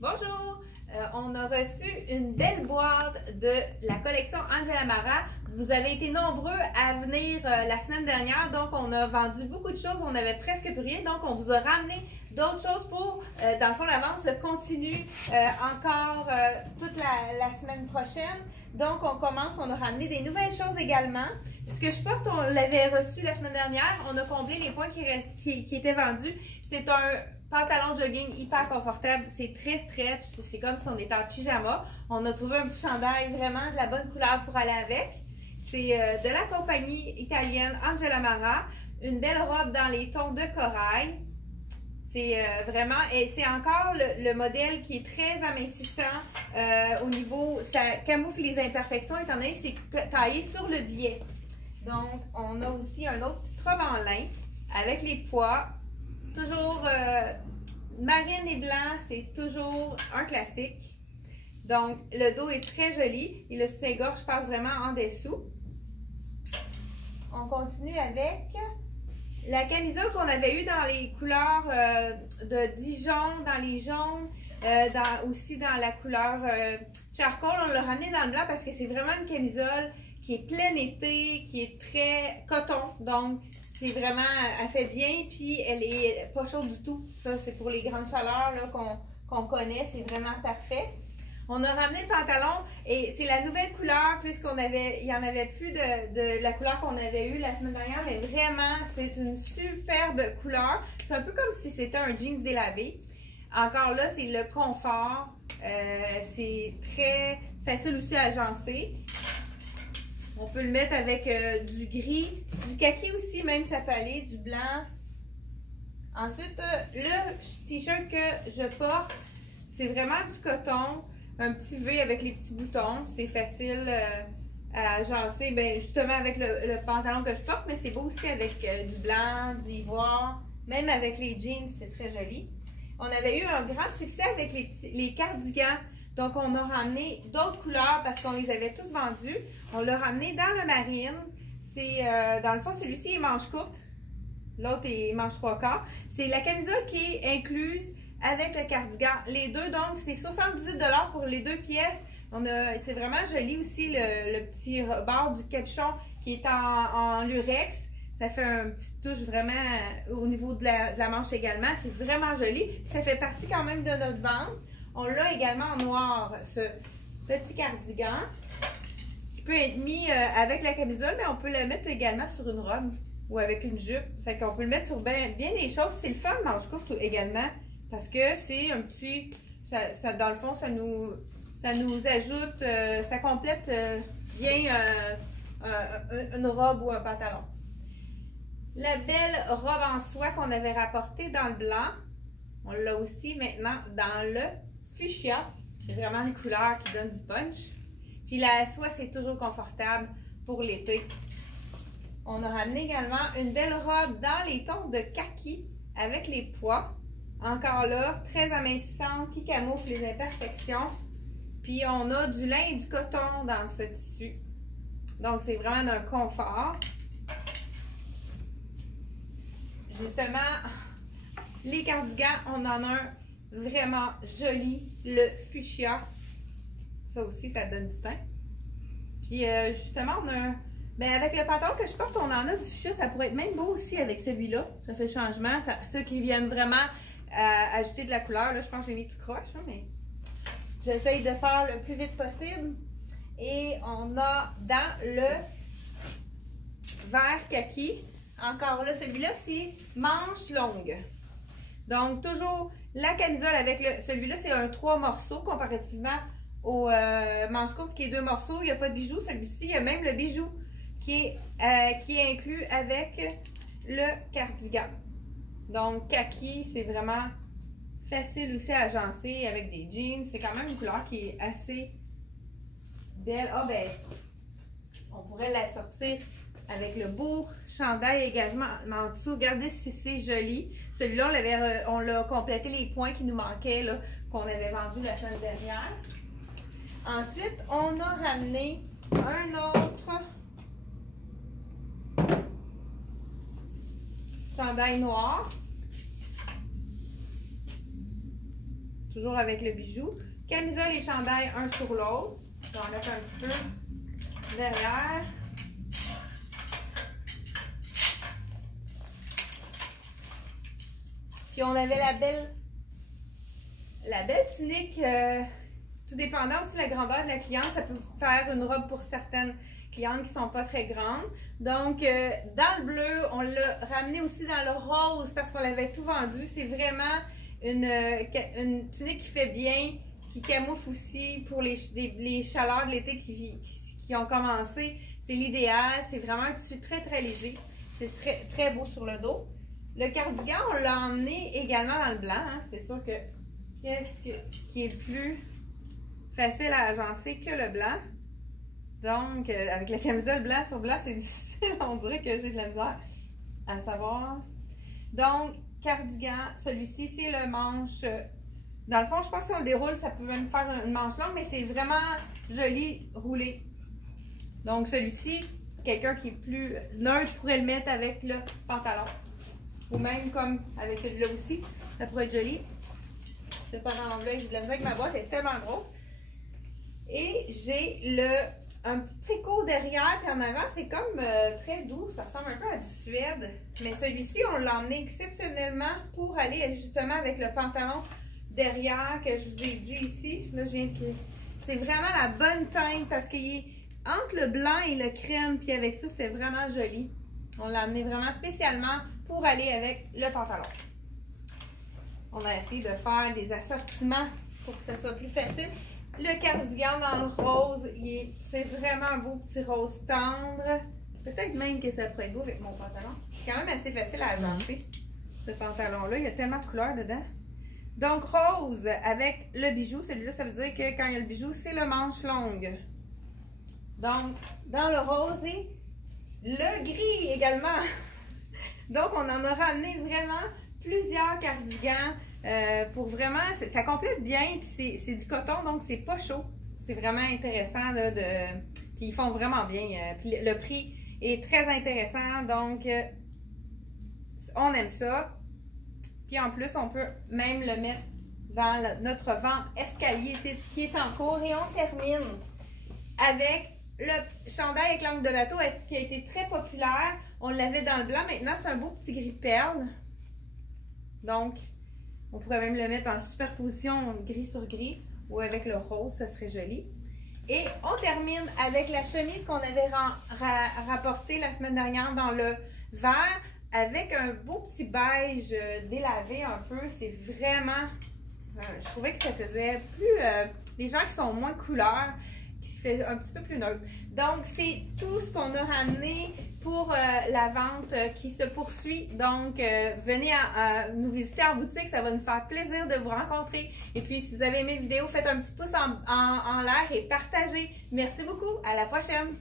Bonjour! On a reçu une belle boîte de la collection Angela Mara. Vous avez été nombreux à venir la semaine dernière, donc on a vendu beaucoup de choses. On n'avait presque plus rien, donc on vous a ramené d'autres choses pour, dans le fond, la vente se continue encore toute la semaine prochaine. Donc on commence, on a ramené des nouvelles choses également. Ce que je porte, on l'avait reçu la semaine dernière. On a comblé les points qui étaient vendus. C'est un pantalon jogging hyper confortable. C'est très stretch. C'est comme si on était en pyjama. On a trouvé un petit chandail vraiment de la bonne couleur pour aller avec. C'est de la compagnie italienne Angela Mara. Une belle robe dans les tons de corail. C'est vraiment, et c'est encore le modèle qui est très amincissant au niveau, ça camoufle les imperfections étant donné que c'est taillé sur le biais. Donc, on a aussi un autre petit robe en lin avec les pois. Toujours marine et blanc, c'est toujours un classique. Donc, le dos est très joli et le soutien-gorge passe vraiment en dessous. On continue avec la camisole qu'on avait eue dans les couleurs de Dijon, dans les jaunes, aussi dans la couleur charcoal. On l'a ramené dans le blanc parce que c'est vraiment une camisole qui est plein été, qui est très coton. Donc, c'est vraiment, elle fait bien, puis elle est pas chaude du tout. Ça, c'est pour les grandes chaleurs qu'on connaît. C'est vraiment parfait. On a ramené le pantalon et c'est la nouvelle couleur puisqu'on avait, il n'y en avait plus de la couleur qu'on avait eue la semaine dernière, mais vraiment, c'est une superbe couleur. C'est un peu comme si c'était un jeans délavé. Encore là, c'est le confort. C'est très facile aussi à agencer. On peut le mettre avec du gris, du kaki aussi, même ça peut aller, du blanc. Ensuite, le t-shirt que je porte, c'est vraiment du coton. Un petit V avec les petits boutons. C'est facile à agencer, ben, justement avec le pantalon que je porte, mais c'est beau aussi avec du blanc, du ivoire. Même avec les jeans, c'est très joli. On avait eu un grand succès avec les cardigans. Donc, on a ramené d'autres couleurs parce qu'on les avait tous vendus. On l'a ramené dans le marine. C'est, dans le fond, celui-ci est manche courte. L'autre est manche 3/4. C'est la camisole qui est incluse avec le cardigan. Les deux, donc, c'est 78 $ pour les deux pièces. C'est vraiment joli aussi, le petit bord du capuchon qui est en lurex. Ça fait une petite touche vraiment au niveau de la manche également. C'est vraiment joli. Ça fait partie quand même de notre vente. On l'a également en noir, ce petit cardigan qui peut être mis avec la camisole, mais on peut le mettre également sur une robe ou avec une jupe. Fait qu'on peut le mettre sur bien des choses. C'est le fun, manche courte également, parce que c'est un petit... dans le fond, ça nous ajoute, ça complète bien une robe ou un pantalon. La belle robe en soie qu'on avait rapportée dans le blanc, on l'a aussi maintenant dans le fuchsia. C'est vraiment une couleur qui donne du punch. Puis la soie, c'est toujours confortable pour l'été. On a ramené également une belle robe dans les tons de kaki avec les pois. Encore là, très amincissante, qui camoufle les imperfections. Puis on a du lin et du coton dans ce tissu. Donc c'est vraiment d'un confort. Justement, les cardigans, on en a un vraiment joli, le fuchsia. Ça aussi, ça donne du teint. Puis justement, on a ben avec le pantalon que je porte, on en a du fuchsia. Ça pourrait être même beau aussi avec celui-là. Ça fait changement. Ceux qui viennent vraiment ajouter de la couleur, là, je pense que je l'ai mis tout croche, hein, mais j'essaye de faire le plus vite possible. Et on a dans le vert kaki. Encore là, celui-là, c'est manche longue. Donc, toujours la camisole avec celui-là, c'est un 3 morceaux comparativement au manche courte qui est 2 morceaux. Il n'y a pas de bijoux. Celui-ci, il y a même le bijou qui est inclus avec le cardigan. Donc, kaki, c'est vraiment facile aussi à agencer avec des jeans. C'est quand même une couleur qui est assez belle. Ah, ben, on pourrait la sortir avec le beau chandail également en dessous. Regardez si c'est joli. Celui-là, on l'a complété les points qui nous manquaient, qu'on avait vendu la semaine dernière. Ensuite, on a ramené un autre chandail noir. toujours avec le bijou. Camisole et chandail un sur l'autre. J'enlève un petit peu derrière. Puis on avait la belle tunique, tout dépendant aussi de la grandeur de la cliente. Ça peut faire une robe pour certaines clientes qui ne sont pas très grandes. Donc, dans le bleu, on l'a ramené aussi dans le rose parce qu'on l'avait tout vendu. C'est vraiment une tunique qui fait bien, qui camoufle aussi pour les chaleurs de l'été qui ont commencé. C'est l'idéal. C'est vraiment un tissu très, très léger. C'est très, très beau sur le dos. Le cardigan, on l'a emmené également dans le blanc. Hein. C'est sûr que qui est plus facile à agencer que le blanc. Donc, avec la camisole blanc sur blanc, c'est difficile. On dirait que j'ai de la misère à savoir. Donc, cardigan, celui-ci, c'est le manche. Dans le fond, je pense que si on le déroule, ça peut même faire une manche longue, mais c'est vraiment joli roulé. Donc, celui-ci, quelqu'un qui est plus neutre pourrait le mettre avec le pantalon. Ou même comme avec celui-là aussi, ça pourrait être joli. Ce pantalon-là, j'ai de la misère avec ma boîte, elle est tellement grosse. Et j'ai un petit tricot derrière, puis en avant, c'est comme très doux. Ça ressemble un peu à du suède. Mais celui-ci, on l'a emmené exceptionnellement pour aller justement avec le pantalon derrière que je vous ai dit ici. Là, je viens de... C'est vraiment la bonne teinte parce qu'il est entre le blanc et le crème. Puis avec ça, c'est vraiment joli. On l'a amené vraiment spécialement pour aller avec le pantalon. On a essayé de faire des assortiments pour que ça soit plus facile. Le cardigan dans le rose, c'est vraiment un beau petit rose tendre. Peut-être même que ça pourrait être beau avec mon pantalon. C'est quand même assez facile à agencer, ce pantalon-là. Il y a tellement de couleurs dedans. Donc, rose avec le bijou. Celui-là, ça veut dire que quand il y a le bijou, c'est le manche longue. Donc, dans le rose et le gris également. Donc, on en a ramené vraiment plusieurs cardigans. Pour vraiment, ça complète bien, puis c'est du coton, donc c'est pas chaud. C'est vraiment intéressant, là, puis ils font vraiment bien. Puis le prix est très intéressant, donc on aime ça. Puis en plus, on peut même le mettre dans notre vente escalier qui est en cours. Et on termine avec le chandail avec l'angle de bateau qui a été très populaire. On l'avait dans le blanc, maintenant c'est un beau petit gris perle. Donc, on pourrait même le mettre en superposition gris sur gris ou avec le rose, ça serait joli. Et on termine avec la chemise qu'on avait rapportée la semaine dernière dans le vert avec un beau petit beige délavé un peu. C'est vraiment, je trouvais que ça faisait plus, les gens qui sont moins couleurs, qui fait un petit peu plus neutre. Donc, c'est tout ce qu'on a ramené pour la vente qui se poursuit. Donc, venez nous visiter en boutique. Ça va nous faire plaisir de vous rencontrer. Et puis, si vous avez aimé la vidéo, faites un petit pouce en l'air et partagez. Merci beaucoup. À la prochaine.